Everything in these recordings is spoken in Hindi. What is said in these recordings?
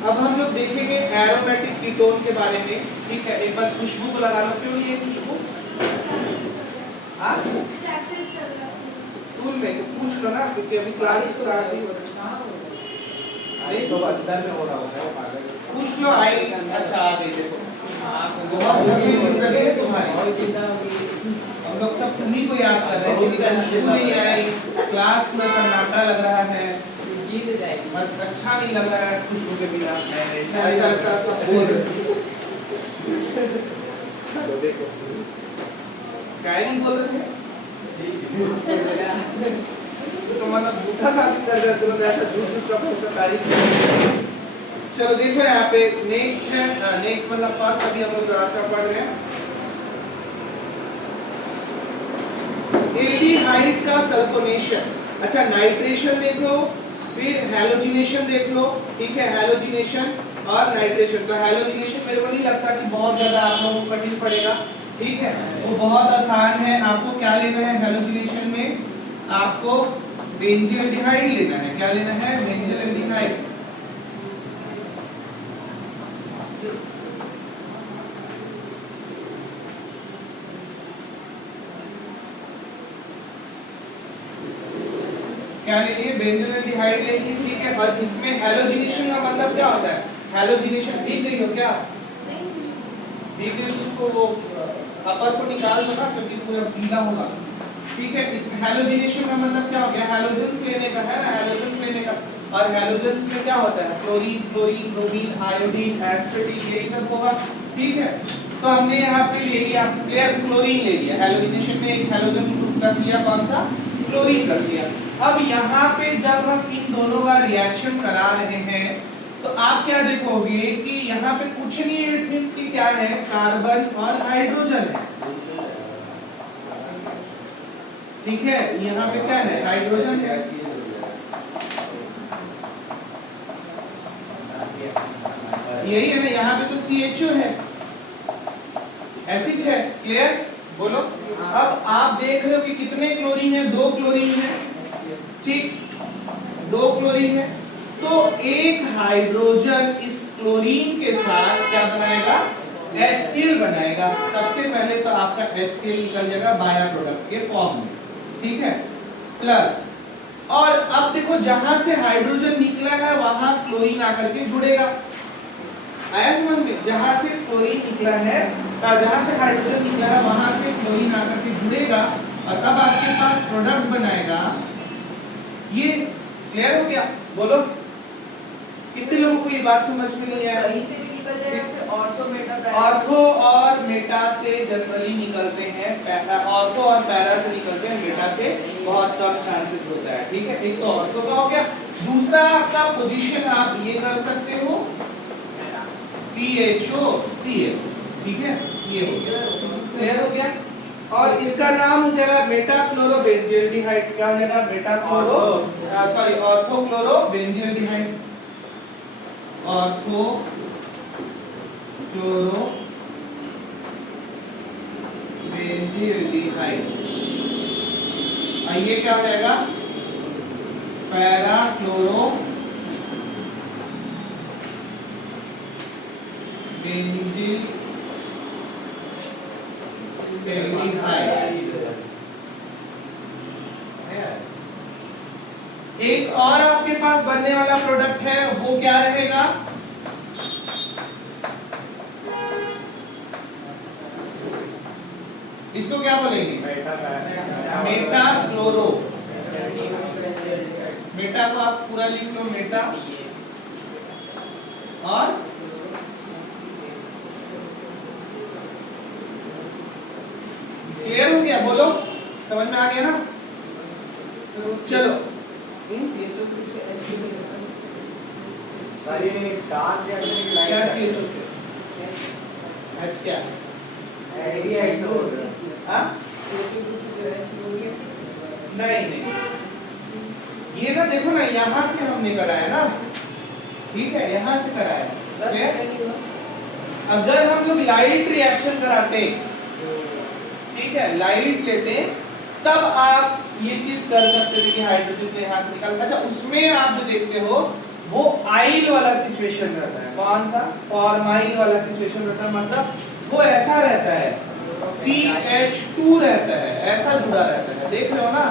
अब हम लोग देखेंगे एरोमेटिक कीटोन के बारे में। ठीक है, एक बार खुशबू को लगा लो। क्यों ये खुशबू? स्कूल में तो पूछ लो ना, क्योंकि अभी क्लास स्टार्ट नहीं हो रही। नहीं तो अंदर में हो रहा होगा, पूछ लो। आई अच्छा आ गई। देखो बहुत लंबी जिंदगी है तुम्हारी, हम लोग सब तुम्ही को याद कर रहे हैं। खुशबू नहीं आई, क्लास पूरा सन्नाटा लग रहा है, अच्छा नहीं लग रहा है खुशबू के बिना। ऐसा बोल रहे। चलो देखो क्या नहीं बोल रहे हैं तो मतलब झूठा साबित कर देते हो, ऐसा झूठ का उसका तारीफ। चलो देखो यहाँ पे नेक्स्ट है, नेक्स्ट मतलब फर्स्ट अभी हम लोग आज का पढ़ रहे हैं एल्डिहाइड का सल्फोनेशन। अच्छा नाइट्रेशन देख लो, फिर हैलोजिनेशन देख लो। ठीक है, हैलोजिनेशन और नाइट्रेशन। तो हैलोजिनेशन मेरे को नहीं लगता कि बहुत ज्यादा आप लोगों को कठिन पड़ेगा। ठीक है, वो बहुत आसान है। आपको क्या लेना है हैलोजिनेशन में? आपको बेंजील्डिहाइड लेना है। क्या लेना है? बेंजील्डिहाइड। क्या लेंगे? बेंजील्डिहाइड लेंगे। ठीक है, और इसमें हैलोजिनेशन का मतलब क्या होता है? हैलोजिनेशन ठीक गई हो क्या? ठीक है, उसको वो अपर को निकाल दो ना, क्योंकि पूरा गीला होगा। ठीक है, इस हैलोजिनेशन का मतलब क्या हो गया? हैलोजेंस लेने का है ना, हैलोजेंस लेने का। और हैलोजेंस में क्या होता है? फ्लोरीन, क्लोरीन, ब्रोमीन, आयोडीन, एस्पेटिक, यही सब होगा। ठीक है, तो हमने यहाँ पे ले लिया क्लियर, क्लोरीन ले लिया। हैलोजिनेशन में एक हैलोजन ग्रुप रख लिया, कौन सा? क्लोरीन रख लिया। अब यहाँ पे जब हम इन दोनों का रिएक्शन करा रहे हैं तो आप क्या देखोगे कि यहाँ पे कुछ नहीं, इट मींस कि क्या है? कार्बन और हाइड्रोजन है। ठीक है, यहाँ पे क्या है? हाइड्रोजन है। यही है ना, यहाँ पे तो CHO है, एसिड है। क्लियर? बोलो। अब आप देख रहे हो कि कितने क्लोरीन है? 2 क्लोरीन है। ठीक, 2 क्लोरीन है। तो एक हाइड्रोजन इस क्लोरीन के साथ क्या बनाएगा? HCl बनाएगा। सबसे पहले तो आपका HCl निकल जाएगा बायो प्रोडक्ट के फॉर्म में। ठीक है, प्लस और अब देखो जहां से हाइड्रोजन निकला है वहां क्लोरीन आकर के जुड़ेगा। आया समझ में? जहां से क्लोरीन निकला है, जहां से हाइड्रोजन निकला है वहां से क्लोरीन आकर के जुड़ेगा और तब आपके पास प्रोडक्ट बनाएगा ये। क्लियर हो गया? बोलो कितने लोगों को ये बात समझ में नहीं आया? कहीं से भी निकल जाएगा, फिर ऑर्थो मेटा ऑर्थो और मेटा से जनरली निकलते हैं, ऑर्थो और पैरा से निकलते हैं, मेटा से बहुत कम चांसेस होता है। ठीक है, एक तो ऑर्थो का हो गया। दूसरा आपका पोजीशन आप ये कर सकते हो CHO CL। ठीक है, ये हो गया। क्लियर हो गया? और इसका नाम हो जाएगा मेटा क्लोरो बेंजील्डिहाइड। क्या हो जाएगा? Meta chloro sorry ortho chloro benzaldehyde. Ortho chloro benzaldehyde. ये क्या हो जाएगा? Para chloro benzaldehyde. एक और आपके पास बनने वाला प्रोडक्ट है, वो क्या रहेगा? इसको क्या बोलेंगे? Meta chloro. मेटा को आप पूरा लिख लो, मेटा। और क्लियर हो गया? बोलो, समझ में आ गया ना? चलो क्या CHO से H क्या है? नहीं नहीं, ये ना देखो ना, यहाँ से हमने कराया ना। ठीक है, यहाँ से कराया। अगर हम लोग लाइट रिएक्शन कराते, ठीक है, लाइट लेते, तब आप ये चीज कर सकते थे कि हाइड्रोजन के यहाँ से निकाल। अच्छा, उसमें आप जो देखते हो वो I फॉर्माइल वाला सिचुएशन रहता है। कौन सा? फॉर्माइल वाला सिचुएशन रहता है, मतलब वो ऐसा रहता है, CH2 रहता है, ऐसा जुड़ा रहता है, देख रहे हो ना।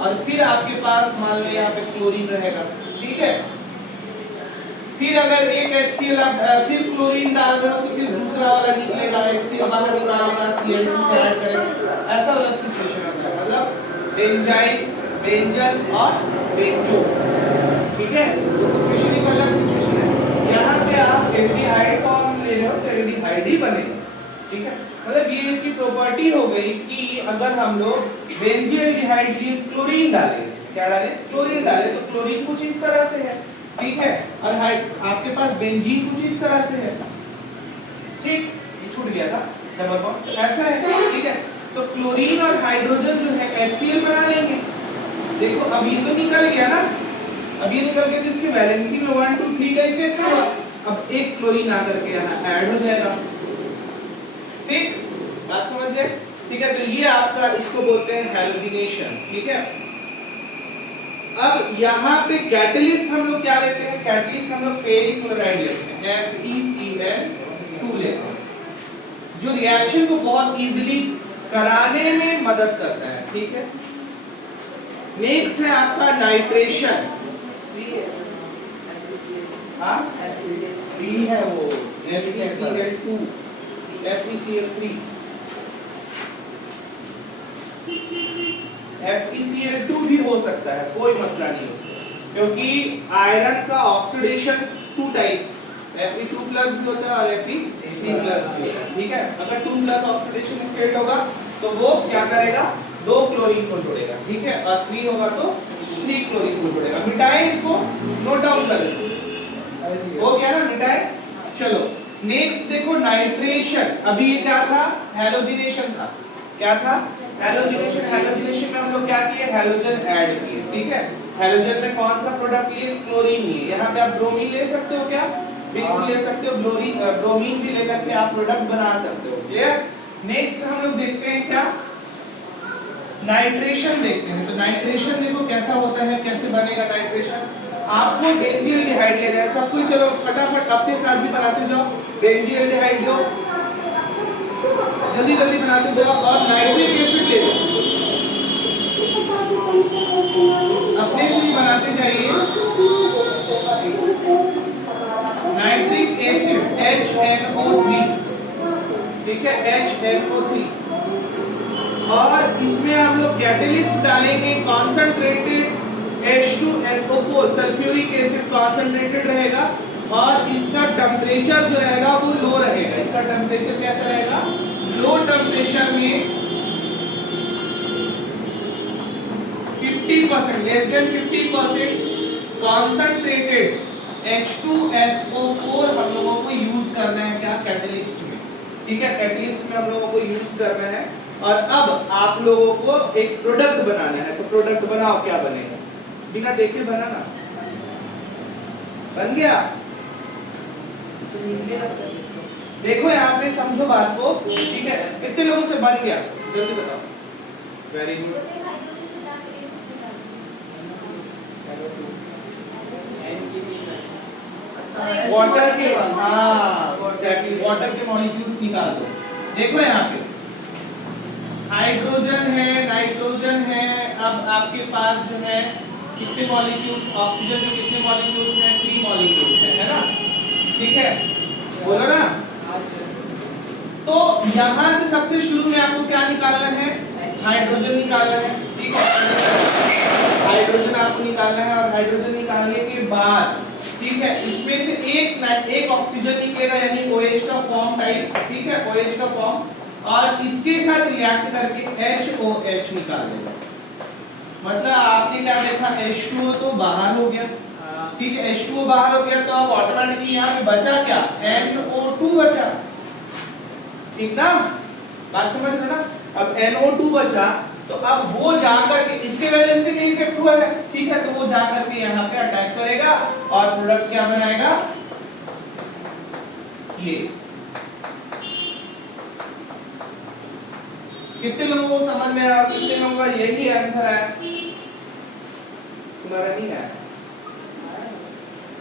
और फिर आपके पास मान लो यहाँ पे क्लोरीन रहेगा, ठीक है। फिर अगर एक HCl आप फिर क्लोरीन डाल रहे हो तो फिर दूसरा वाला निकलेगा, HCl बाहर निकालेगा, Cl2 से ऐड करेगा, ऐसा वाला सिचुएशन होता है, मतलब बेंजाइल, बेंजन और बेंजो, ठीक है। तो सिचुएशन एक अलग सिचुएशन है। यहाँ पे आप एल्डिहाइड फॉर्म ले रहे हो तो एल्डिहाइड ही बनेगा, ठीक है। मतलब ये इसकी प्रॉपर्टी हो गई कि अगर हम लोग बेंजील्डिहाइड लिए क्लोरीन डालें, इसमें क्या डालें? क्लोरीन डालें, तो क्लोरीन कुछ इस तरह से है, ठीक है, और आपके पास बेंजीन कुछ इस तरह से है, ठीक, ये छूट गया था डबल बॉन्ड, तो ऐसा है, ठीक है। तो क्लोरीन और हाइड्रोजन जो है HCl बना लेंगे। देखो अब ये तो निकल गया ना, अब ये निकल गया तो इसकी वैलेंसी में 1 2 3 का इफेक्ट हुआ। अब एक क्लोरीन आकर के यहाँ ऐड हो जाएगा, ठीक, बात समझ गए, ठीक है। तो ये आपका, इसको बोलते हैं हैलोजिनेशन, ठीक है। अब यहाँ पे कैटलिस्ट हम लोग क्या लेते हैं? कैटलिस्ट हम लोग फेरिक क्लोराइड लेते हैं, FeCl2 लेते हैं, जो रिएक्शन को बहुत इजीली कराने में मदद करता है, ठीक है। नेक्स्ट है आपका नाइट्रेशन, हाँ फ्री है वो, FeCl2, FeCl3, FeCl2 भी हो सकता है, कोई मसला नहीं उससे, क्योंकि आयरन का ऑक्सीडेशन 2 टाइप्स, Fe2+ भी होता है और Fe3+ भी होता है, ठीक है। अगर 2+ ऑक्सीडेशन स्टेट होगा तो वो क्या करेगा? 2 क्लोरीन को जोड़ेगा, ठीक है, और 3 होगा तो 3 क्लोरीन को जोड़ेगा। मिटाएं इसको, नोट डाउन कर लो, हो गया ना, मिटाएं। चलो नेक्स्ट देखो नाइट्रेशन। अभी ये क्या था? हैलोजिनेशन था। क्या था? हैलोजिनेशन। हैलोजिनेशन में हम लोग क्या किए? हैलोजन ऐड किए, ठीक है। हैलोजन में कौन सा प्रोडक्ट लिए? क्लोरीन लिए। यहाँ पे आप ब्रोमीन ले सकते हो क्या? बिल्कुल ले सकते हो। ब्रोमीन भी लेकर के आप प्रोडक्ट बना सकते हो, क्लियर। नेक्स्ट हम लोग देखते हैं क्या, नाइट्रेशन देखते हैं। तो नाइट्रेशन देखो कैसा होता है, कैसे बनेगा नाइट्रेशन। आपको बेंजील्डिहाइड लेना है, सब कुछ चलो फटाफट अपने साथ भी बनाते जाओ। बेंजील्डिहाइड लो, जल्दी जल्दी बनाते जाओ, और नाइट्रिक एसिड ले लो, अपने से ही बनाते जाइए। नाइट्रिक एसिड HNO3, ठीक है, HNO3। और इसमें हम लोग कैटलिस्ट डालेंगे concentrated H2SO4, sulphuric acid concentrated रहेगा, और इसका टेम्परेचर जो रहेगा वो लो रहेगा। इसका टेम्परेचर कैसा रहेगा? लो टेम्परेचर में 50%, लेस देन 50% कॉन्सेंट्रेटेड H2SO4 हम लोगों को यूज करना है, क्या? कैटलिस्ट में, ठीक है, कैटलिस्ट में हम लोगों को यूज करना है। और अब आप लोगों को एक प्रोडक्ट बनाना है, तो प्रोडक्ट बनाओ, क्या बनेगा? बिना देखे बनाना, बन गया। देखो यहाँ पे समझो बात को, ठीक है, कितने लोगों से बन गया जल्दी बताओ। Very good. वाटर के, हाँ एग्जैक्टली, वाटर के मॉलिक्यूल्स निकाल दो। देखो यहाँ पे हाइड्रोजन है, नाइट्रोजन है, अब आपके पास जो है कितने मॉलिक्यूल्स, ऑक्सीजन में कितने मॉलिक्यूल्स हैं? 3 मॉलिक्यूल्स है ना, ठीक है, बोलो ना। तो यहां से सबसे शुरू में आपको क्या निकालना है? हाइड्रोजन निकालना है, ठीक है, हाइड्रोजन आपको निकालना है। और हाइड्रोजन निकालने के बाद, ठीक है, इसमें से एक ऑक्सीजन निकलेगा, यानी OH का फॉर्म टाइप, ठीक है, OH का फॉर्म, और इसके साथ रिएक्ट करके HOH निकाल देगा। मतलब आपने क्या देखा, H2O तो बाहर हो गया, ठीक है, H2O बाहर हो गया, तो अब ऑटोमेटिकली यहाँ पे बचा क्या? NO2 बचा, ठीक ना, बात समझ रहे ना। अब NO2 बचा, तो अब वो जाकर के इसके वैलेंसी में इफेक्ट हुआ है, ठीक है, तो वो जाकर के यहाँ पे अटैक करेगा और प्रोडक्ट क्या बनाएगा? ये। कितने लोगों को समझ में आया? कितने लोगों का यही आंसर है? तुम्हारा नहीं आया?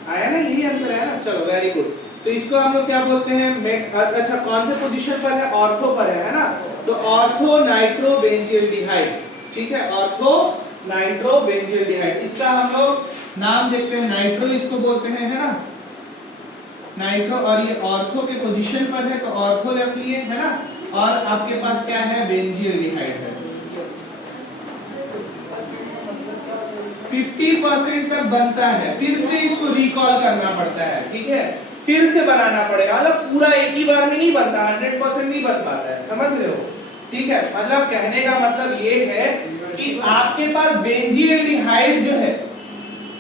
आया ना, यही आंसर है ना। चलो वेरी गुड। तो इसको हम लोग क्या बोलते हैं, अच्छा कौन से पोजीशन पर है, ऑर्थो पर है ना। तो ऑर्थो नाइट्रोबेंजील्डिहाइड, ठीक है, ऑर्थो नाइट्रोबेंजील्डिहाइड। इसका हम लोग नाम देखते हैं, नाइट्रो इसको बोलते हैं, है ना, नाइट्रो। और ये ऑर्थो के पोजीशन पर है तो ऑर्थो लिख लिए, है ना। और आपके पास क्या है, बेंजील्डिहाइड है। 50% तक बनता है, फिर से इसको रिकॉल करना पड़ता है, ठीक है, फिर से बनाना पड़ेगा। मतलब पूरा एक ही बार में नहीं बनता, 100% नहीं बन पाता है, समझ रहे हो, ठीक है। मतलब कहने का मतलब ये है कि आपके पास बेंजील्डिहाइड जो है,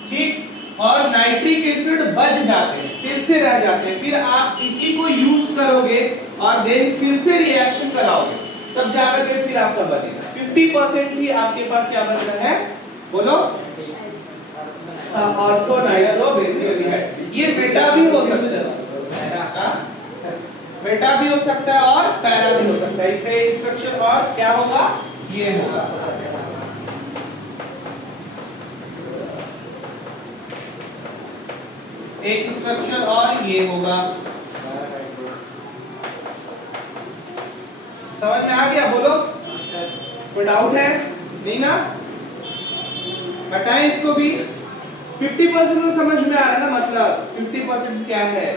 ठीक, और नाइट्रिक एसिड बच जाते हैं, फिर से रह जाते हैं, फिर आप इसी को यूज करोगे और देन फिर से रिएक्शन कराओगे, तब जाकर के फिर आपका बनेगा। 50% ही आपके पास क्या बनता है, बोलो, ऑर्थो नाइट्रोबेंजील्डिहाइड। ये बेटा भी हो सकता है, बेटा भी हो सकता है और पैरा भी हो सकता है। इसका एक स्ट्रक्चर और क्या होगा, ये होगा। एक स्ट्रक्चर और ये होगा। समझ में आ गया, बोलो, कोई डाउट है, नहीं ना, हटाएं इसको भी। 50% तो समझ में आ रहा है ना, मतलब 50% क्या है,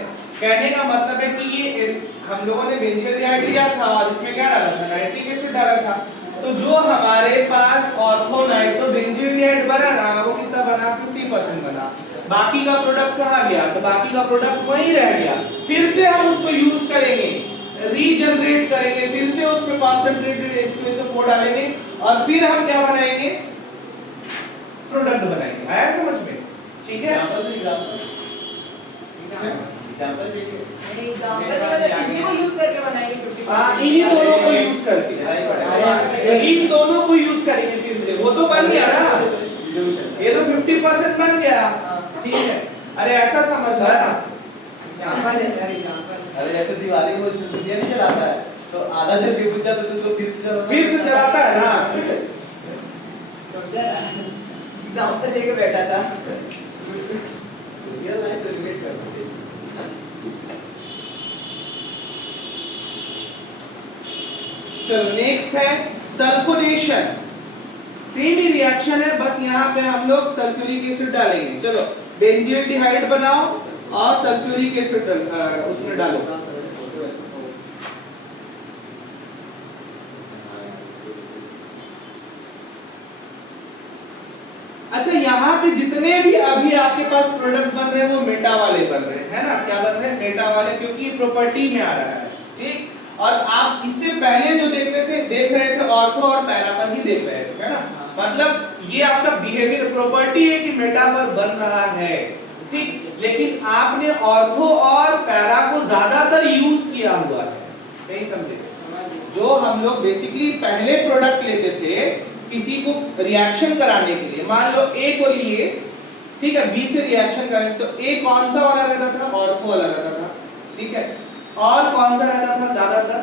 कहने का मतलब है कि ये हम लोगों ने बेंजील्डिहाइड लिया था और इसमें क्या डाला था, नाइट्रिक एसिड डाला था। तो जो हमारे पास ऑर्थो नाइट्रोबेंजील्डिहाइड बना ना, वो कितना बना, 50% बना। बाकी का प्रोडक्ट कहाँ गया, तो बाकी का प्रोडक्ट वहीं रह गया। फिर से हम उसको यूज करेंगे, रीजनरेट करेंगे, फिर से उसमें कॉन्सेंट्रेटेड H2SO4 डालेंगे और फिर हम क्या बनाएंगे, प्रोडक्ट बनाएंगे। आया समझ में, ठीक है। इसी को यूज करके बनाएंगे 50%। हाँ, इन्हीं दोनों को यूज करके, इन दोनों को यूज करेंगे फिर से। वो तो बन गया ना, ये तो 50% बन गया, ठीक है। अरे ऐसा समझना ना, अरे जैसे दिवाली में दिया नहीं जलाता है तो आधा जल्दी बुझ जाता है तो उसको फिर से जलाता है ना। समझा ना, एग्जांपल लेके बैठा था। रियल लाइफ से रिलेट करते हैं। चलो नेक्स्ट है सल्फोनेशन। सेम ही रिएक्शन है, बस यहाँ पे हम लोग सल्फ्यूरिक एसिड डालेंगे। चलो बेंजील्डिहाइड बनाओ और सल्फ्यूरिक एसिड उसमें डालो। अच्छा, यहाँ पे जितने भी अभी आपके पास प्रोडक्ट बन रहे हैं वो मेटा वाले बन रहे हैं, है ना, क्या बन रहे हैं, मेटा वाले, क्योंकि ये प्रॉपर्टी में आ रहा है, ठीक। और आप इससे पहले जो देख रहे थे ऑर्थो और पैरा पर ही देख रहे थे, है ना। मतलब ये आपका बिहेवियर प्रॉपर्टी है कि मेटा पर बन रहा है, ठीक। लेकिन आपने ऑर्थो और पैरा को ज्यादातर यूज किया हुआ है, नहीं समझे। जो हम लोग बेसिकली पहले प्रोडक्ट लेते थे किसी को रिएक्शन कराने के लिए, मान लो ए को लिए, ठीक है, बी से रिएक्शन करें तो ए कौन सा वाला रहता था, ऑर्थो वाला रहता था, ठीक है। और कौन सा रहता था ज्यादातर,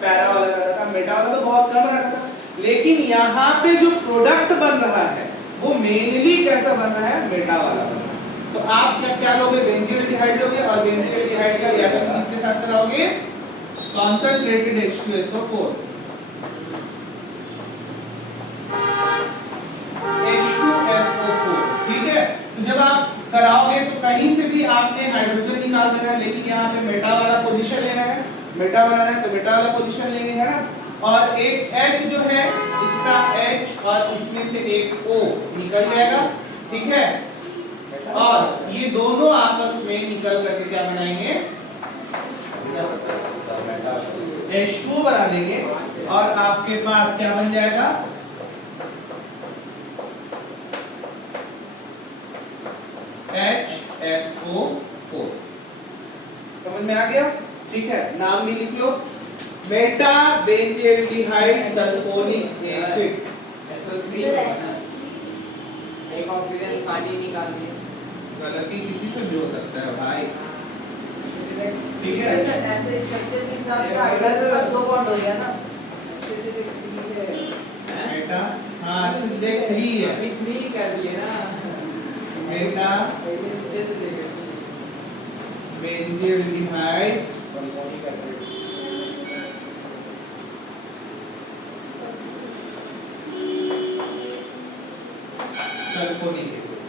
पैरा वाला रहता था, मेटा वाला तो बहुत कम रहता था। लेकिन यहाँ पे जो प्रोडक्ट बन रहा है वो मेनली कैसा बन रहा है, मेटा वाला बन रहा है। तो आप क्या लोगे, बेंजील्डिहाइड लोगे और बेंजील्डिहाइड का रिएक्शन किसके साथ कराओगे, कॉन्सेंट्रेटेड H2SO4, H2SO4, ठीक है। तो जब आप कराओगे तो कहीं से भी आपने हाइड्रोजन निकाल देना है, लेकिन यहाँ पे मेटा वाला पोजीशन लेना है, मेटा बनाना है तो मेटा वाला पोजीशन लेंगे, है ना। और एक H जो है इसका H और इसमें से एक O निकल जाएगा, ठीक है। और ये दोनों आपस में निकल करके क्या बनाएंगे, H2 बना देंगे और आपके पास क्या बन जाएगा, HSO4। समझ में आ गया, ठीक है। नाम भी लिख लो, मेटा बेंजील्डिहाइड सल्फोनिक एसिड। एक ऑक्सीजन पानी निकाल दिए, गलती किसी से भी हो सकता है भाई, ठीक है। ऐसे स्ट्रक्चर के हिसाब से हाइड्रोजन के पास 2 बॉन्ड हो गया ना, मेटा, हाँ अच्छे से देख, 3 है, अभी 3 कर दिए ना। Meta benzaldehyde sulphonic acid.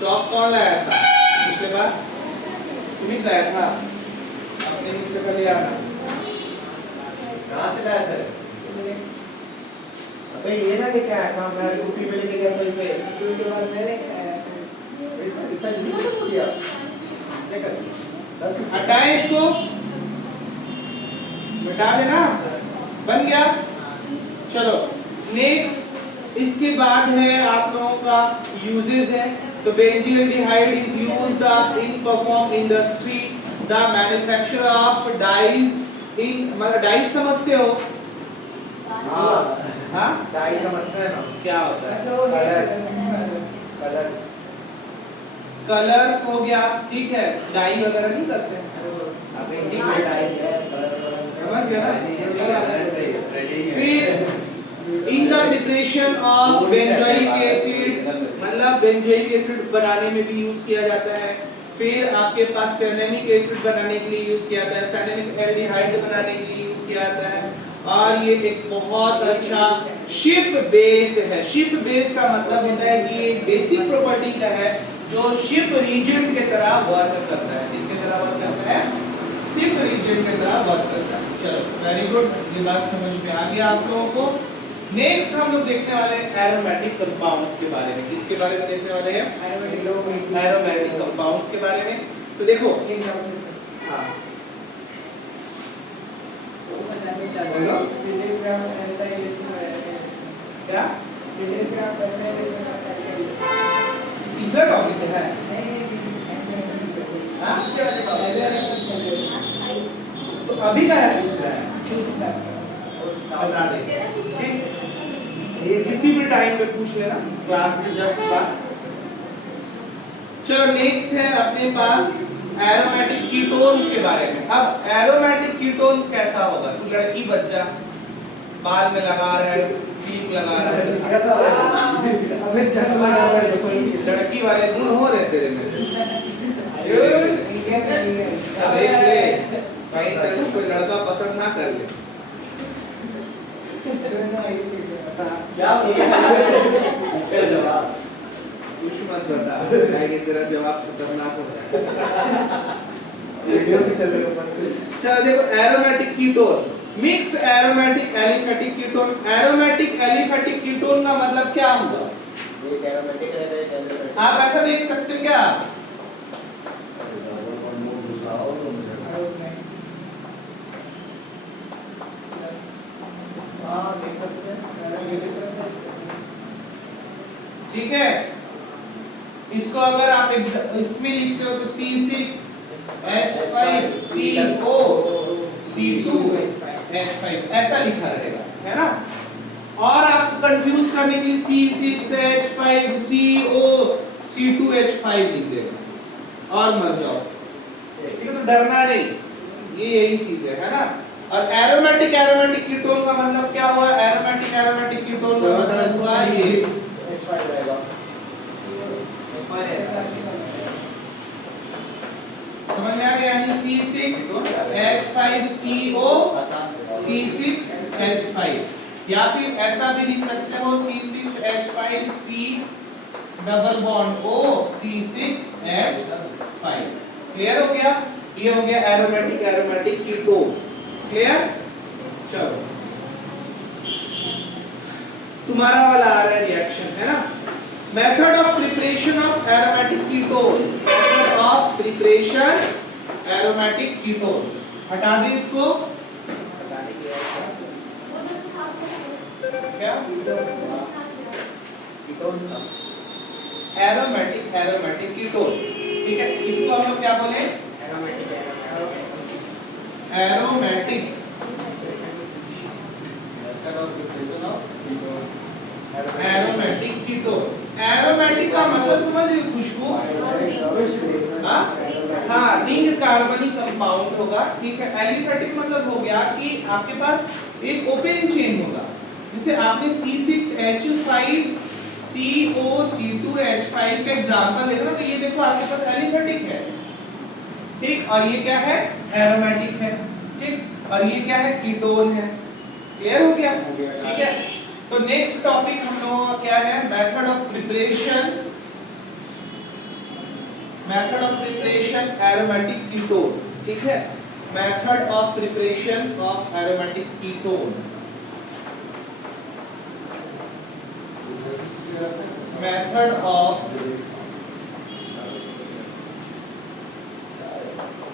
चौक कौन लाया था पिछले बार? सुमित लाया था, अपने मुझसे कल याद आना। कहाँ से लाया था? अबे ये ना लेके आया था, मैं स्कूटी पे लेके गया था इसे। उसके बाद मैंने खाया इतना जल्दी क्यों किया? क्या कर? हटाएं इसको, मिटा देना, बन गया। चलो नेक्स्ट, इसके बाद है आप लोगों का यूजेस है। तो benzaldehyde is used in perfume industry the manufacture of dyes in, मतलब डाइज समझते हो? हाँ हाँ, डाई समझते हैं ना, क्या होता है? अच्छा हो गया कलर्स। कलर्स हो गया, ठीक है, डाई वगैरह नहीं करते हैं। अबे ये डाई है, समझ गया ना? फिर in the preparation of benzoic acid, मतलब बेंजोइक एसिड बनाने में भी यूज किया जाता है। फिर आपके पास सैनेमिक एसिड बनाने के लिए यूज किया जाता है, सैनेमिक एल्डिहाइड बनाने के लिए यूज किया जाता है। और ये एक बहुत अच्छा शिफ बेस है। शिफ बेस का मतलब होता है कि एक बेसिक प्रॉपर्टी का है जो शिफ रीजेंट के तरह वर्क करता है। किसके तरह वर्क करता है? शिफ रीजेंट के तरह वर्क करता है। चलो वेरी गुड, ये बात समझ में आ गया आप लोगों को। नेक्स्ट हम लोग देखने वाले हैं एरोमेटिक कंपाउंड्स के बारे में। किसके बारे में देखने वाले हैं? एरोमेटिक कंपाउंड्स के बारे में। तो देखो, हाँ बोलो क्या तीसरा टॉपिक है? हाँ? तो अभी का है पूछ रहा है, बता दे, ठीक? ये किसी भी टाइम पे पूछ लेना क्लास के जस्ट बाद। चलो नेक्स्ट है अपने पास एरोमेटिक कीटोन्स के बारे में। अब एरोमेटिक कीटोन्स कैसा होगा? तू लड़की बच्चा बाल में लगा रहा है, टीप लगा रहा है, अबे जंग लगा रहा है कोई। लड़की वाले गुण हो रहे तेरे में। देख ले, कहीं तरह से कोई लड़का पसंद ना कर ले। क्या इसका जवाब? कुछ मत बता, कि तेरा जवाब खतरनाक हो रहा है। वीडियो भी चलेगा ऊपर से। चलो देखो, aromatic ketone, mixed aromatic aliphatic ketone. Aromatic aliphatic ketone का मतलब क्या हुआ? ये एरोमेटिक है, आप ऐसा देख सकते हो क्या? हाँ देख सकते हैं। ठीक है, इसको अगर आप इसमें लिखते हो तो C6H5CO C2H5 ऐसा लिखा रहेगा, है ना? और आपको कंफ्यूज करने के लिए C6H5CO C2H5 लिख देना और मर जाओ। ठीक है, तो डरना नहीं, ये यही चीज है ना? और एरोमेटिक एरोमेटिक कीटोन का मतलब क्या हुआ? एरोमेटिक एरोमेटिक कीटोन का मतलब हुआ ये H5 रहेगा। समझ में आ गया? यानी C6H5CO C6H5, या फिर ऐसा भी लिख सकते हो C6H5C double bond O C6H5। Clear हो गया? ये हो गया एरोमेटिक एरोमेटिक कीटोन। क्लियर? चलो तुम्हारा वाला आ रहा है रिएक्शन, है ना? Method of preparation of aromatic ketones. Method of preparation aromatic ketones. हटा दे इसको। क्या? Aromatic aromatic ketone. ठीक है, इसको हम लोग क्या बोले? Aromatic aromatic ketone. एरोमेटिक का मतलब समझिए खुशबू। हाँ, रिंग कार्बनिक कंपाउंड होगा। ठीक है, एलिफेटिक मतलब हो गया कि आपके पास एक ओपन चेन होगा। जैसे आपने C6H5COC2H5 का एग्जांपल देखा ना, तो ये देखो आपके पास एलिफेटिक है, ठीक, और ये क्या है, एरोमेटिक है, ठीक, और ये क्या है, कीटोन है। क्लियर हो गया? ठीक है। तो नेक्स्ट टॉपिक हम लोगों का क्या है, method of preparation aromatic ketone, ठीक है, method of preparation of aromatic ketone, method of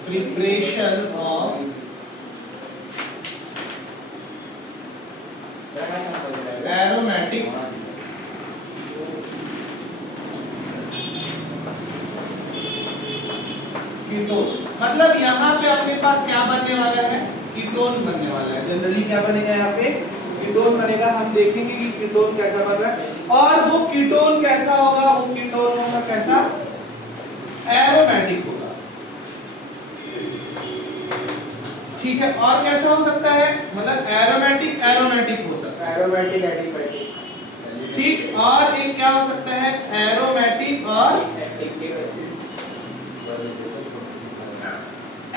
preparation of aromatic ketone. मतलब यहाँ पे अपने पास क्या बनने वाला है, कीटोन बनने वाला है। जनरली क्या बनेगा यहाँ पे, कीटोन बनेगा। हम देखेंगे कि कीटोन कैसा बन रहा है, और वो कीटोन कैसा होगा, वो कीटोन होगा कैसा, एरोमेटिक होगा, ठीक है। और कैसा हो सकता है, मतलब एरोमेटिक हो सकता है, एरोमेटिक एलिफेटिक, ठीक। और एक क्या हो सकता है, एरोमेटिक और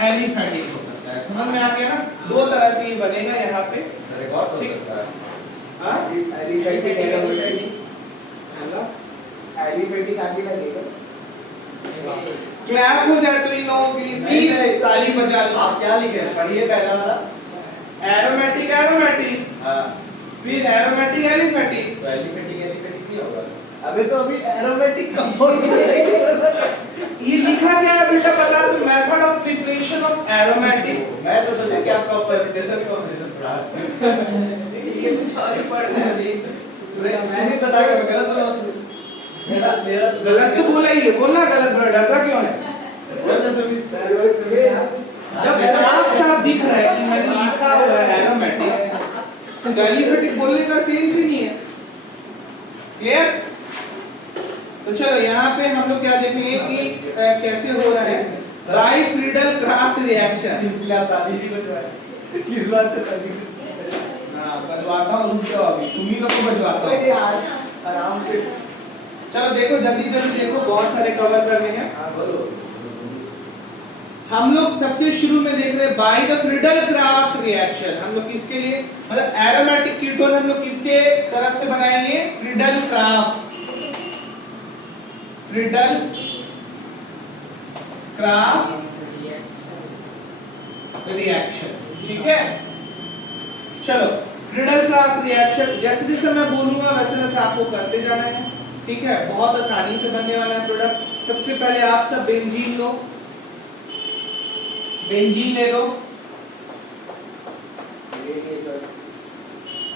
एलिफेटिक हो सकता है। समझ में आ गया ना, दो तरह से ये बनेगा यहाँ पे, ठीक। हाँ, एलिफेटिक एरोमेटिक, एलिफेटिक आगे लगेगा। क्लैप हो जाए तो इन लोगों के लिए प्लीज ताली बजा लो। आप क्या लिखे हैं, पढ़िए पहला वाला। एरोमेटिक, हाँ, फिर एरोमेटिक एलिफेटिक। तो एलिफेटिक नहीं होगा। अबे तो अभी एरोमेटिक कंपाउंड ये लिखा क्या है बेटा बता, तो method of preparation of aromatic. मैं तो सोचा कि आपका परम्यूटेशन कॉम्बिनेशन पढ़ा है। ये कुछ और ही पढ़ रहे हैं अभी। मैंने बता के गलत बोला उसने। मेरा गलत तो बोला ही है, बोलना गलत बोला, डरता क्यों है? जब साफ दिख रहा है कि मैंने लिखा हुआ है एरोमेटिक, तो एलिफेटिक बोलने का सेंस ही नहीं है। क्लियर? तो चलो यहाँ पे हम लोग क्या देखेंगे कि कैसे हो रहा है बाई फ्रीडल क्राफ्ट रिएक्शन। इसलिए आप ताली नहीं बजवाए, किस बात से ताली हाँ बजवाता हूँ, रुक जाओ अभी, तुम ही लोग को बजवाता हूँ। यार आराम से। चलो देखो जल्दी देखो, बहुत सारे कवर करने हैं। बोलो। हम लोग सबसे शुरू में देख रहे हैं by the Friedel craft reaction. हम लोग किसके लिए, मतलब एरोमेटिक कीटोन हम लोग किसके तरफ से बनाएंगे, फ्रीडल क्राफ्ट रिएक्शन, ठीक है। चलो फ्रीडल क्राफ्ट रिएक्शन, जैसे जैसे मैं बोलूंगा वैसे वैसे आपको करते जाना है, ठीक है। बहुत आसानी से बनने वाला है प्रोडक्ट। सबसे पहले आप सब बेंजीन लो, बेंजीन ले लो,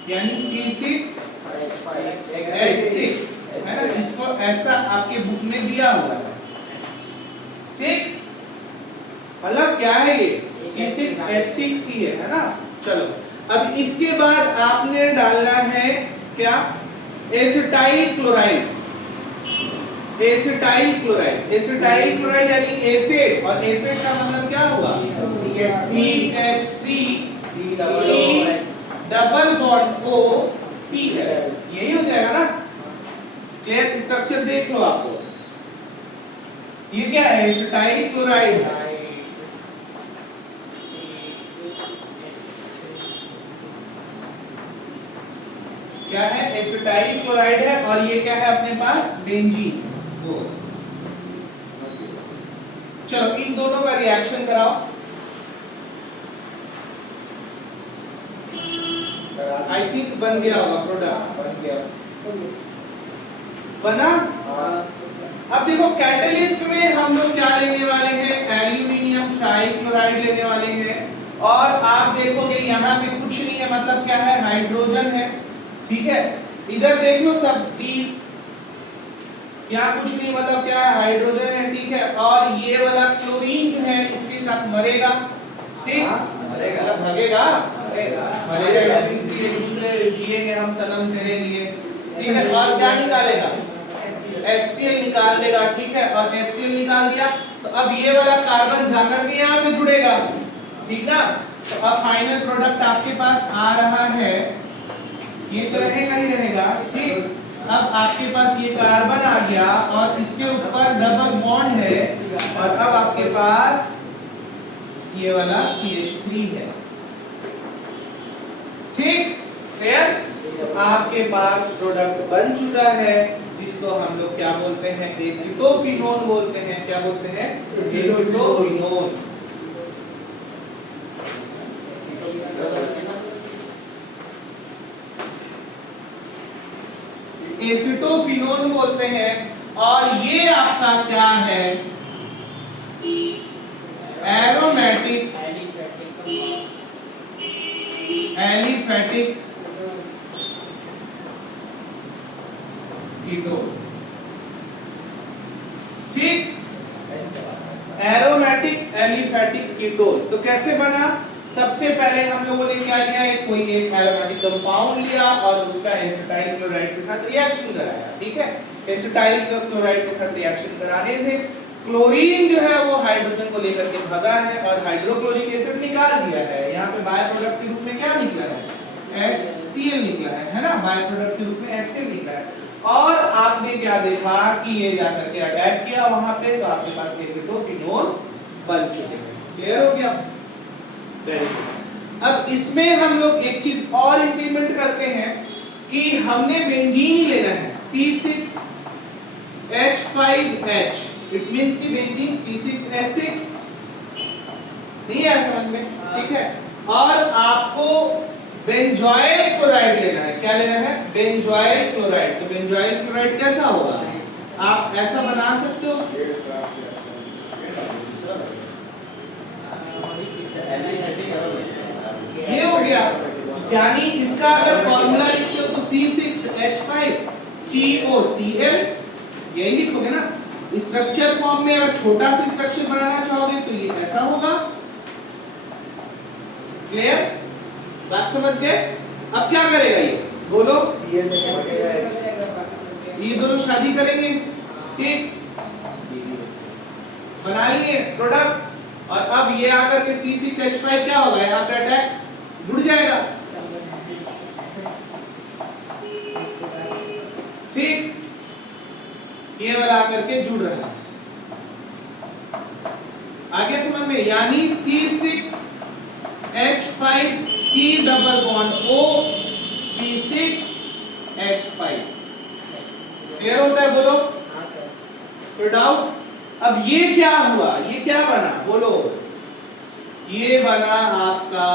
यानी C6H6 है ना, इसको ऐसा आपके बुक में दिया हुआ है, ठीक। मतलब क्या है ये, C6H6 ही है ना। चलो अब इसके बाद आपने डालना है क्या, एसिटाइल क्लोराइड यानी एसिड, और एसिड का मतलब क्या हुआ, CH3 double bond O C है, यही हो जाएगा ना। क्लियर, स्ट्रक्चर देख लो आपको, ये क्या है, एसिटाइल क्लोराइड है, क्या है, एसिटाइल क्लोराइड है, और ये क्या है अपने पास, बेंजीन। चलो इन दोनों का रिएक्शन कराओ। आई थिंक बन गया होगा प्रोडक्ट, बना। अब देखो कैटलिस्ट में हम लोग क्या लेने वाले हैं, एल्यूमिनियम ट्राइक्लोराइड लेने वाले हैं, और आप देखोगे यहाँ पे कुछ नहीं है, मतलब क्या है, हाइड्रोजन है, ठीक है। इधर देख लो सब प्लीज, यहाँ कुछ नहीं, मतलब क्या है, हाइड्रोजन है, ठीक है। और ये वाला क्लोरीन जो है इसके साथ मरेगा, ठीक, मरेगा, एक दूसरे जिएंगे हम सनम तेरे लिए, ठीक है। और क्या निकालेगा, HCl निकाल देगा, ठीक है। और HCl निकाल दिया तो अब ये वाला कार्बन जाकर के यहाँ पे जुड़ेगा, ठीक ना। तो अब फाइनल प्रोडक्ट आपके पास आ रहा है, ये तो रहेगा ही रहेगा, ठीक। अब आपके पास ये कार्बन आ गया और इसके ऊपर डबल बॉन्ड है और अब आपके पास ये वाला CH3 है, ठीक, क्लियर। तो आपके पास प्रोडक्ट बन चुका है जिसको हम लोग क्या बोलते हैं, एसिटोफिनोन बोलते हैं। क्या बोलते हैं? एसिटोफिनोन। एसिटोफिनोन बोलते हैं और ये आपका क्या है, एरोमेटिक एलिफैटिक कीटोन, ठीक, एरोमेटिक एलिफैटिक कीटोन। तो कैसे बना? सबसे पहले हम लोगों ने क्या लिया, कोई एक एरोमेटिक कंपाउंड लिया और उसका एसिटाइल क्लोराइड के साथ रिएक्शन कराया, ठीक है। एसिटाइल क्लोराइड के साथ रिएक्शन कराने से क्लोरीन जो है वो हाइड्रोजन को लेकर के भागा है और हाइड्रोक्लोरिक एसिड निकाल दिया है। यहाँ पे बाय प्रोडक्ट के रूप में क्या निकला है, HCl निकला है ना, बाय प्रोडक्ट के रूप में HCl निकला है। और आपने क्या देखा कि ये जाकर के अटैक किया वहां पे, तो आपके पास एसिटोफिनोन बन चुके हैं। क्लियर हो गया? Very good. अब इसमें हम लोग एक चीज और इंप्लीमेंट करते हैं कि हमने बेंजीन ही लेना है, C6H5H, इट मींस कि बेंजीन C6H6 नहीं है समझ में, ठीक है। और आपको बेंजोइल क्लोराइड लेना है। क्या लेना है? Benzoyl chloride. तो बेंजोइल क्लोराइड कैसा होगा? आप ऐसा बना सकते हो, ये हो गया। यानी इसका अगर फॉर्मूला लिखते हो तो C6H5COCl, यही लिखोगे ना। स्ट्रक्चर फॉर्म में अगर छोटा सा स्ट्रक्चर बनाना चाहोगे तो ये ऐसा होगा। क्लियर? बात समझ गए? अब क्या करेगा ये, बोलो? ये दोनों शादी करेंगे, ठीक, बना लिए प्रोडक्ट। और अब ये आकर के C6H5 क्या होगा, यहाँ पे अटैक जुड़ जाएगा, ठीक, ये वाला आकर के जुड़ रहा है। आगे समझ में? यानी C6H5C double bond O C6H5 clear होता है? बोलो। हाँ सर। कोई डाउट? अब ये क्या हुआ, ये क्या बना, बोलो? ये बना आपका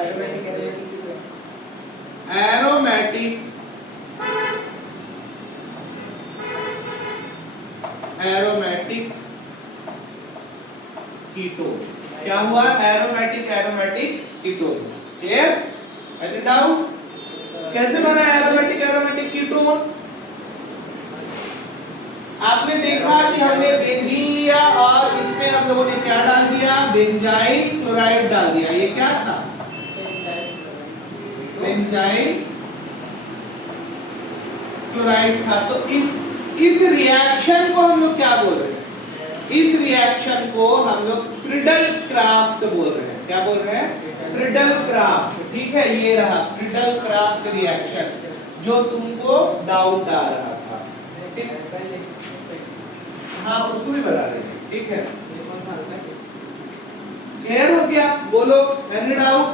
एरोमेटिक कीटोन। क्या हुआ? Aromatic ketone. Clear? Any doubt? कैसे बना एरोमेटिक कीटोन? आपने देखा कि हमने बेंजीन लिया और इसमें हम लोगों ने क्या डाल दिया, बेंजाइल क्लोराइड डाल दिया। ये क्या था? बेंजाइल क्लोराइड था। तो इस रिएक्शन को हम लोग क्या बोल रहे हैं? इस रिएक्शन को हम लोग फ्रिडल क्राफ्ट बोल रहे हैं। क्या बोल रहे हैं? फ्रिडल क्राफ्ट, ठीक है। ये रहा फ्रिडल क्राफ्ट रिएक्शन जो तुमको डाउट आ रहा था, ठीक है। हाँ, उसको भी बता देंगे, ठीक है। क्लियर हो गया? बोलो, एनी डाउट?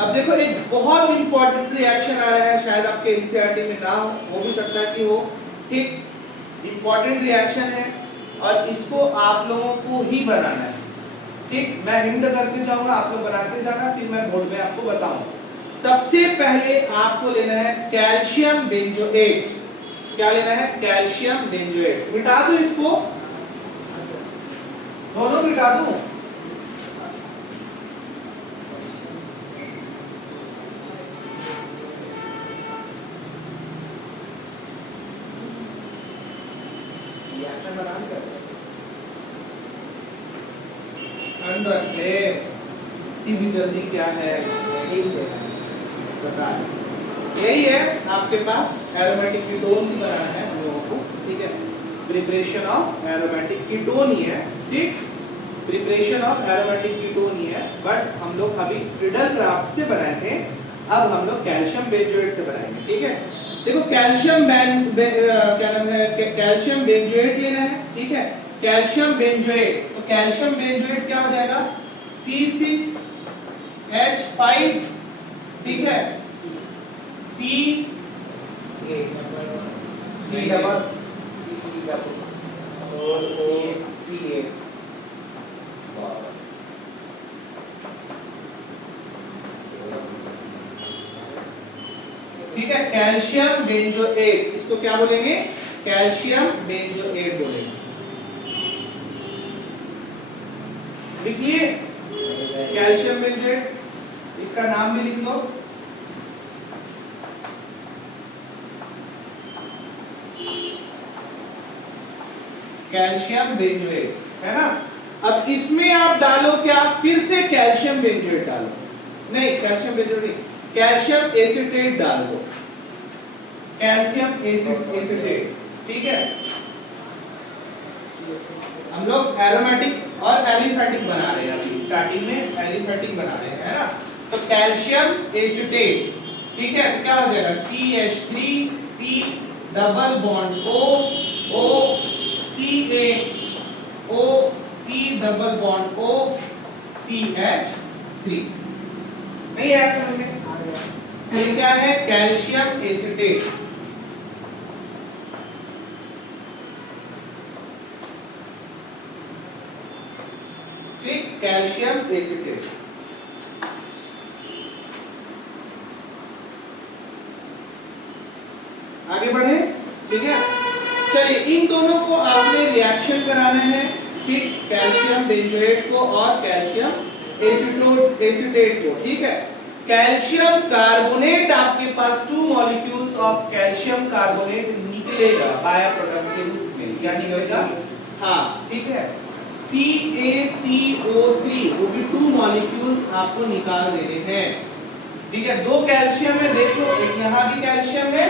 अब देखो एक बहुत इंपॉर्टेंट रिएक्शन आ रहा है, शायद आपके एनसीईआरटी में ना हो भी सकता है कि हो, ठीक। इंपॉर्टेंट रिएक्शन है और इसको आप लोगों को ही बनाना है, ठीक। मैं हिंट करते जाऊंगा, आप लोग बनाते जाना, फिर मैं बोर्ड में आपको बताऊंगा। सबसे पहले आपको लेना है कैल्शियम बेंजोएट। क्या लेना है? Calcium benzoate. मिटा दो इसको, दोनों मिटा दो। ठंड रख ले, इतनी जल्दी क्या है, बता। यही है आपके पास एरोमेटिक कीटोन ही बनाना है हम लोगों को, ठीक है। प्रिपरेशन ऑफ एरोमेटिक कीटोन ही है, ठीक। प्रिपरेशन ऑफ एरोमेटिक कीटोन ही है, बट हम लोग अभी फ्रिडल क्राफ्ट से बनाए थे अब हम लोग कैल्शियम बेंजोएट से बनाएंगे, ठीक है। देखो कैल्शियम क्या नाम है, कैल्शियम बेंजोएट लेना है, ठीक है। कैल्शियम बेंजोएट, तो कैल्शियम बेंजोएट क्या हो जाएगा, C6H5, ठीक है, C डबल और C8 ठीक है। कैल्शियम बेंजोएट, इसको क्या बोलेंगे, कैल्शियम बेंजोएट बोलेंगे। लिखिए कैल्शियम बेंजोएट, इसका नाम भी लिख लो। कैल्शियम बेंजोएट, है ना। अब इसमें आप डालो क्या, फिर से कैल्शियम बेंजोएट डालो, नहीं कैल्शियम बेंजोएट नहीं, कैल्शियम एसीटेट डाल दो, कैल्शियम एसीटेट, ठीक है। हम लोग एरोमेटिक और एलिफेटिक बना रहे हैं, अभी स्टार्टिंग में एलिफेटिक बना रहे हैं, है ना। तो कैल्शियम एसीटेट, ठीक है, तो क्या हो जाएगा, CH3 C double bond O Ca O C double bond O CH3, नहीं है समझ में। ये क्या है, कैल्शियम एसीटेट, ठीक, कैल्शियम एसीटेट। आगे बढ़े, ठीक है। चलिए इन दोनों को आपने रिएक्शन कराना है, ठीक, कैल्शियम बेंजोएट को और कैल्शियम एसीटेट को, ठीक है। कैल्शियम कार्बोनेट आपके पास 2 मॉलिक्यूल्स ऑफ कैल्शियम कार्बोनेट निकलेगा बाय प्रोडक्ट के रूप में, क्या निकलेगा, हाँ, ठीक है। CaCO3 वो भी 2 मॉलिक्यूल्स आपको निकाल देने हैं, ठीक है। 2 कैल्शियम है, देख लो, एक यहाँ भी कैल्शियम है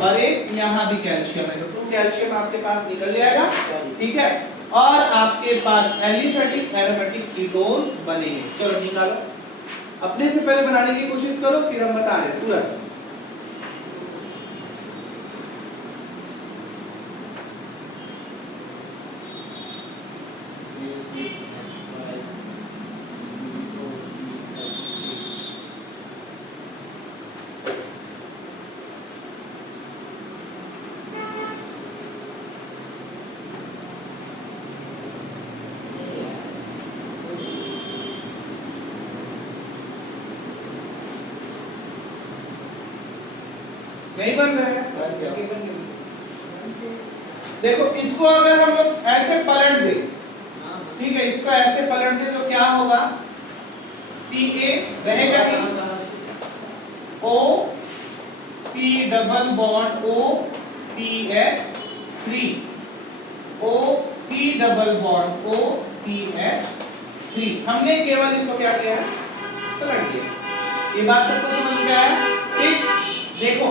और एक यहाँ भी कैल्शियम है, तो 2 कैल्शियम आपके पास निकल जाएगा, ठीक है। और आपके पास एलिफेटिक एरोमेटिक कीटोन्स बनेंगे। चलो निकालो, अपने से पहले बनाने की कोशिश करो, फिर हम बता रहे हैं पूरा। नहीं बन रहे हैं, देखो इसको अगर हम लोग ऐसे पलट दें, ठीक है, इसको ऐसे पलट दें तो क्या होगा, Ca रहेगा O C double bond O CH3 O C double bond O CH3। हमने केवल इसको क्या किया है, पलट दिया। ये बात सबको समझ में आया, ठीक। देखो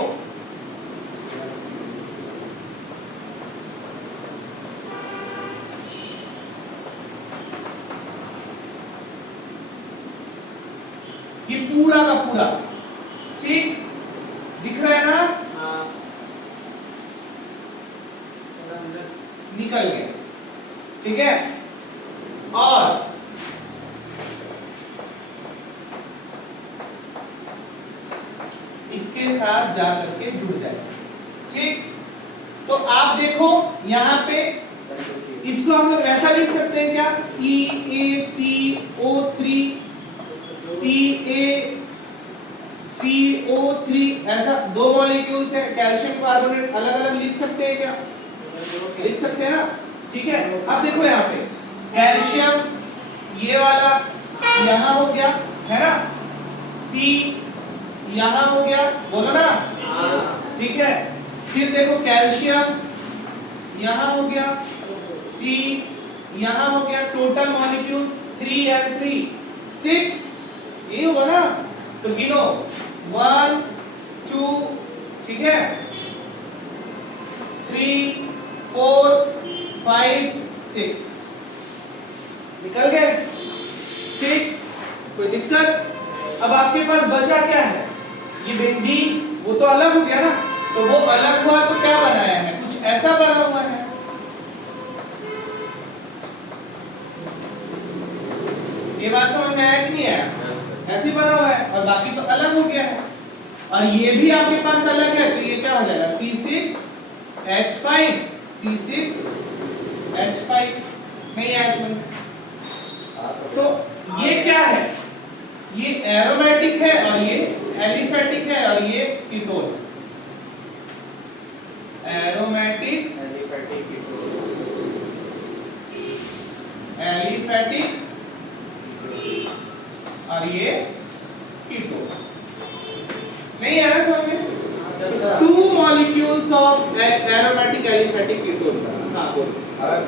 ये पूरा का पूरा, ठीक, दिख रहा है ना, निकल गया, ठीक है। और इसके साथ जाकर के जुड़ जाए, ठीक। तो आप देखो यहाँ पे इसको हम लोग ऐसा लिख सकते हैं क्या, CaCO3 CaCO3, ऐसा 2 मॉलिक्यूल्स है, कैल्शियम कार्बोनेट अलग अलग लिख सकते हैं क्या, लिख सकते हैं ना, ठीक है। अब देखो यहाँ पे कैल्शियम ये वाला यहाँ हो गया, है ना, C यहाँ हो गया, बोलो ना, ठीक है। फिर देखो कैल्शियम यहाँ हो गया, C यहाँ हो गया, टोटल मॉलिक्यूल्स 3 and 3 6, ये होगा ना, तो गिनो 1 2, ठीक है, 3 4 5 6 निकल गए, ठीक। कोई दिक्कत, अब आपके पास बचा क्या है, ये बेंजीन वो तो अलग हो गया ना, तो वो अलग हुआ तो क्या बनाया है, कुछ ऐसा बना हुआ है। ये बात समझ में आया कि नहीं आया? ऐसे ही बना हुआ है और बाकी तो अलग हो गया है। और ये भी आपके पास अलग है तो ये क्या हो जाएगा C6H5 C6H5 नहीं आया समझ में? तो ये क्या है, ये एरोमेटिक है और ये एलिफेटिक है और ये कीटोन है। एरोमेटिक एलिफेटिक और ये कीटोन। नहीं आया समझ में? Two molecules of aromatic aliphatic ketone. हाँ बोलो। अगर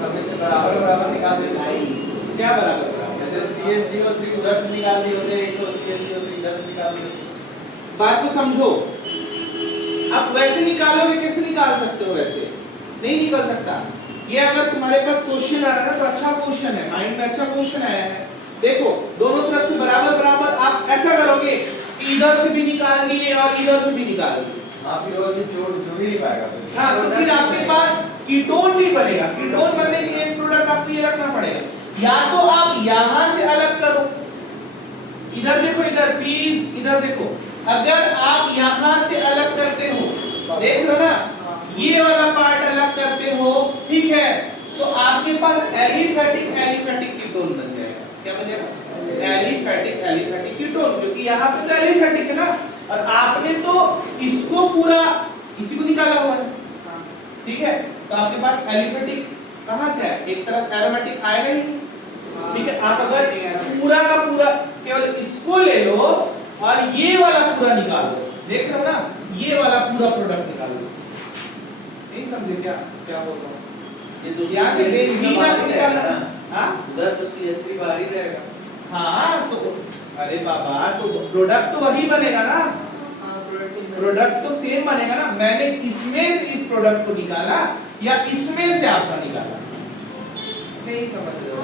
समय से बराबर बराबर निकाल दें क्या बराबर बराबर? जैसे CaCO3 उधर से निकाल दिए होते तो CaCO3 इधर से निकाल दिए। बात को समझो, आप वैसे निकालोगे, कैसे निकाल सकते हो? वैसे नहीं निकल सकता। ये अगर तुम्हारे पास क्वेश्चन आ रहा है ना तो अच्छा क्वेश्चन है, माइंड में अच्छा क्वेश्चन आया है। देखो दोनों तरफ से बराबर बराबर आप ऐसा करोगे कि इधर से भी निकाल दिए और इधर से भी निकाल दिए, आप फिर वो जोड़ ही नहीं पाएगा फिर। हाँ तो फिर आपके पास कीटोन नहीं बनेगा। कीटोन बनने के लिए एक प्रोडक्ट आपको ये रखना पड़ेगा, या तो आप यहां से अलग करो, इधर देखो, इधर प्लीज इधर देखो, अगर आप यहां से अलग करते हो, देख लो ना, ये वाला पार्ट अलग करते हो, ठीक है, तो आपके पास एलिफेटिक एलिफेटिक कीटोन बन जाएगा। क्या बन जाएगा? एलिफेटिक एलिफेटिक कीटोन, क्योंकि यहाँ पे तो एलिफेटिक है ना, और आपने तो इसको पूरा इसी को निकाला हुआ है, ठीक है, तो आपके पास एलिफेटिक कहां से है? एक तरफ एरोमेटिक आएगा ही, ठीक है। आप अगर पूरा का पूरा केवल इसको ले लो और ये वाला पूरा निकाल दो, देख रहे हो ना, ये वाला पूरा प्रोडक्ट निकाल दो। नहीं समझे क्या क्या बोल रहा हूँ? ये दूसरी यहाँ से बेंजीन आपको निकालना है, हाँ उधर तो CH3 बाहर ही रहेगा। हाँ तो अरे बाबा, तो प्रोडक्ट तो वही बनेगा ना, प्रोडक्ट तो सेम बनेगा ना। मैंने इसमें से इस प्रोडक्ट को निकाला या इसमें से आपका निकाला, नहीं समझ रहे हो?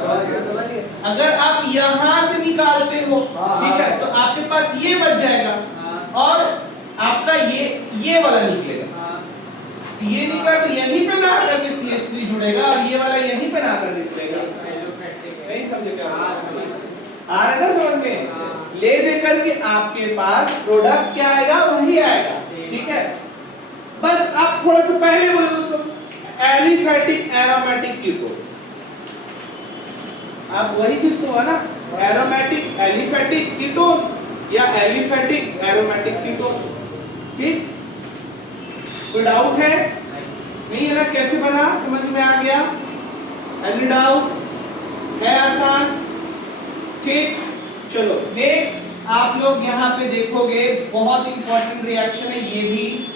अगर आप यहां से निकालते हो, ठीक है, तो आपके पास ये बच जाएगा और आपका ये वाला निकलेगा। ये निकला तो यहीं पे ना आकर के CH3 जुड़ेगा और ये वाला यहीं पे ना आकर के जुड़ेगा। नहीं समझे क्या आ रहा है ना समझ में? ले देकर के आपके पास प्रोडक्ट क्या आएगा, वही आएगा, ठीक है। बस आप थोड़ा सा पहले बोले उसको एलिफेटिक एरोमेटिक कीटोन, आप वही चीज तो हुआ ना, एरोमेटिक एलिफेटिक कीटोन या एलिफेटिक एरोमेटिक कीटोन, ठीक। कोई डाउट है? नहीं है ना? कैसे बना, समझ में आ गया? एनी डाउट है? आसान, ठीक। चलो नेक्स्ट आप लोग यहाँ पे देखोगे, बहुत इंपॉर्टेंट रिएक्शन है ये भी,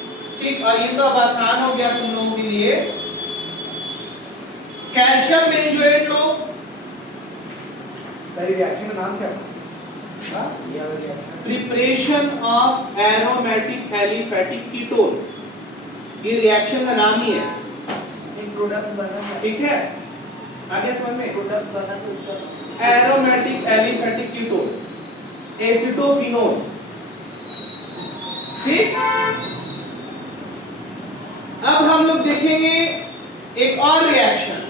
ठीक। और ये तो अब आसान हो गया तुम लोगों के लिए। कैल्शियम बेंजोएट लो, सही रिएक्शन का नाम क्या है? Preparation of aromatic aliphatic ketone, ये रिएक्शन का नाम ही है, एक प्रोडक्ट बना है, ठीक है। आगे समझ में? प्रोडक्ट बना तो उसका एरोमेटिक एलिफेटिक कीटोन, एसिटोफिनोल, ठीक। अब हम लोग देखेंगे एक और रिएक्शन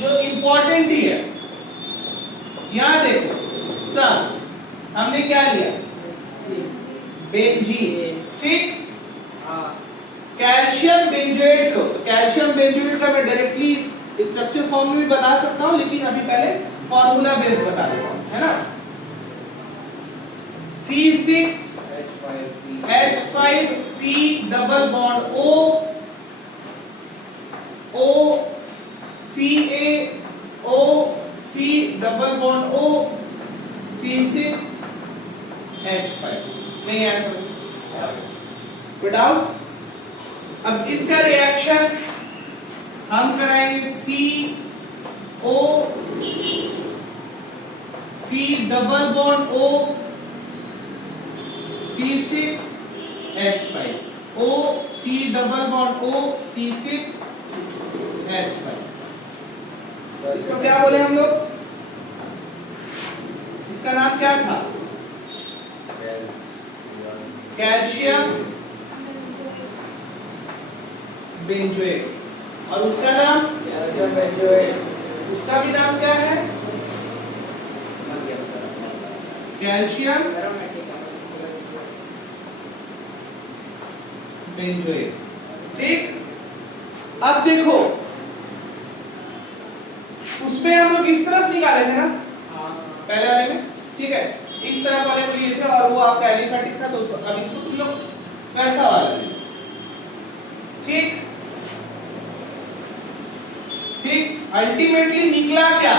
जो इंपॉर्टेंट ही है। यहां देखो सर, हमने क्या लिया? बेंजीन, ठीक। कैल्शियम बेंजोएट लो, तो कैल्शियम बेंजोएट का मैं डायरेक्टली स्ट्रक्चर फॉर्म में भी बता सकता हूं, लेकिन अभी पहले फार्मूला बेस बता देता हूं, है ना। C6H5C double bond O CaO C double bond O C6H5। नहीं आया समझ? कोई डाउट? अब इसका रिएक्शन हम कराएंगे CO C double bond O C6H5 O C double bond O C6H5। इसको क्या बोले हम लोग? इसका नाम क्या था? कैल्शियम बेंजोएट, और उसका नाम, कैल्शियम बेंजोएट, उसका भी नाम क्या है? Calcium benzoate. ठीक, अब देखो उसमें हम लोग इस तरफ निकाले थे ना पहले वाले में, ठीक है, इस तरफ वाले को लिए थे और वो आपका एलिफेटिक था, तो उसको अब इसको तुम लोग वैसा वाला ले। ठीक ठीक, अल्टीमेटली निकला क्या?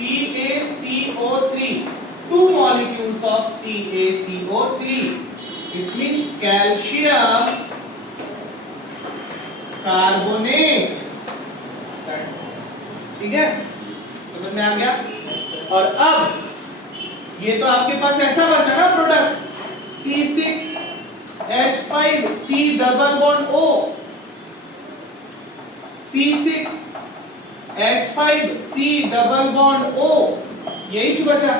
CaCO3, two molecules of CaCO3. It means calcium carbonate. ठीक है, समझ में आ गया? और अब ये तो आपके पास ऐसा बचा ना product C6H5 C double bond O, C6H5 C double bond O, यही जो बचा,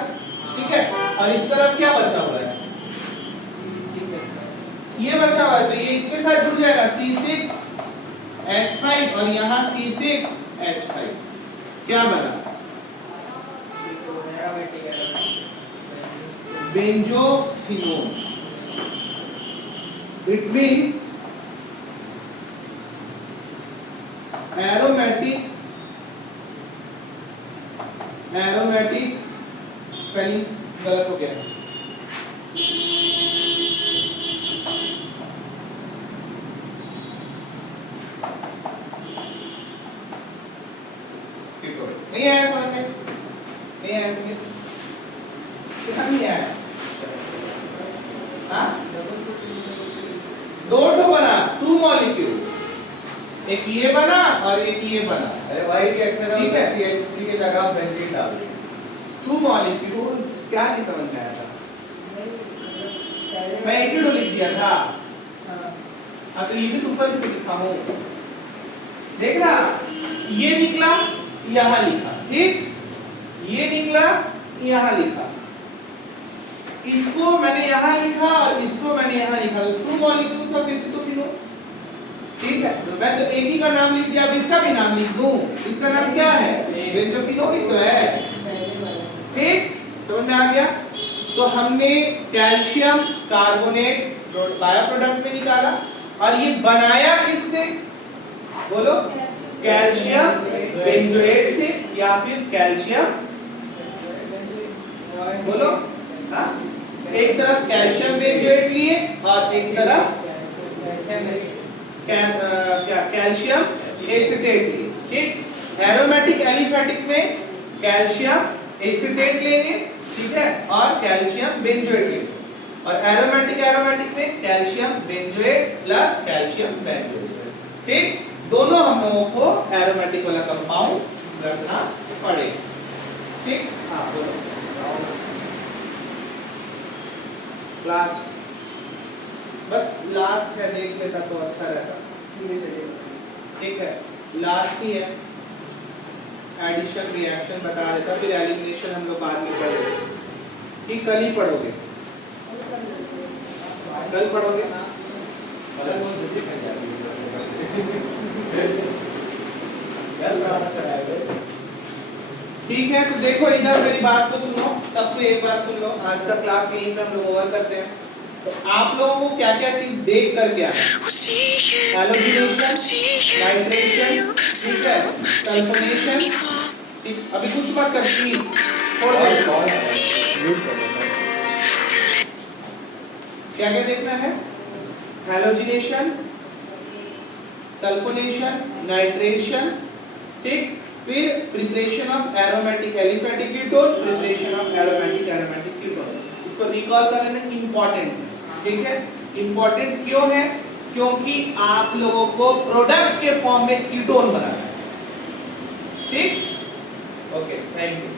ठीक है, और इस तरफ क्या बचा हुआ है? ये बचा हुआ है, तो ये इसके साथ जुड़ जाएगा C6H5 और यहाँ C6H5, क्या बना? Benzophenone. It means aromatic spelling गलत हो गया, नहीं आया समझ में? नहीं आया समझ? नहीं आया? हाँ? दो बना, टू मॉलिक्यूल्स, एक ये बना और एक ये बना। अरे भाई के अक्सर हम ठीक है। CH3 की जगह बेंजीन डाल दें। टू मॉलिक्यूल्स, क्या नहीं समझ में आया था? मैं एटीडो लिख दिया था। हाँ, तो ये भी तो ऊपर भी लिखा हूँ, देखना, ये निकला यहाँ लिखा, ठीक, ये निकला यहाँ लिखा, इसको मैंने यहाँ लिखा और इसको मैंने यहाँ लिखा, तो टू मॉलिक्यूल्स ऑफ एसिटोफिनोन। ठीक है, मैं तो एक ही का नाम लिख दिया, अब इसका भी नाम लिख दूं, इसका नाम क्या है? बेंजोफिनोन ही तो है। ठीक, समझ में आ गया? तो हमने कैल्शियम कार्बोनेट बायो प्रोडक्ट में निकाला, और ये बनाया किससे? बोलो, कैल्शियम बेंजोएट से या फिर कैल्शियम, बोलो, हाँ, एक तरफ कैल्शियम बेंजोएट लिए और एक तरफ कैल्शियम एसिटेट लिए। ठीक, एरोमेटिक एलिफेटिक में कैल्शियम एसिटेट लेंगे, ठीक है, और कैल्शियम बेंजोएट लेंगे, और एरोमेटिक में calcium benzoate plus calcium benzoate. ठीक, दोनों हम लोगों को एरोमेटिक वाला कंपाउंड रखना पड़ेगा। ठीक, हाँ बोलो, लास्ट, बस लास्ट है, देख लेता तो अच्छा रहता। ठीक है, लास्ट ही है, एडिशन रिएक्शन बता देता, फिर एलिमिनेशन हम लोग बाद में करेंगे। ठीक, कल ही पढ़ोगे, कल पढ़ोगे? ठीक है, तो देखो इधर मेरी बात को सुनो, सबको एक बार सुन लो। आज का क्लास यहीं पे हम लोग ओवर करते हैं। तो आप लोगों को क्या क्या चीज देख कर क्या है? हैलोजिनेशन, नाइट्रेशन, ठीक है, सल्फोनेशन, ठीक, अभी कुछ मत कर प्लीज, छोड़ दो। क्या क्या देखना है? हैलोजिनेशन, सल्फोनेशन, नाइट्रेशन, ठीक, फिर preparation of aromatic aliphatic ketone, preparation of aromatic ketone. इसको रिकॉल कर लेना, इंपॉर्टेंट है। ठीक है, इंपॉर्टेंट क्यों है? क्योंकि आप लोगों को प्रोडक्ट के फॉर्म में कीटोन बनाना है। ठीक, ओके, थैंक यू।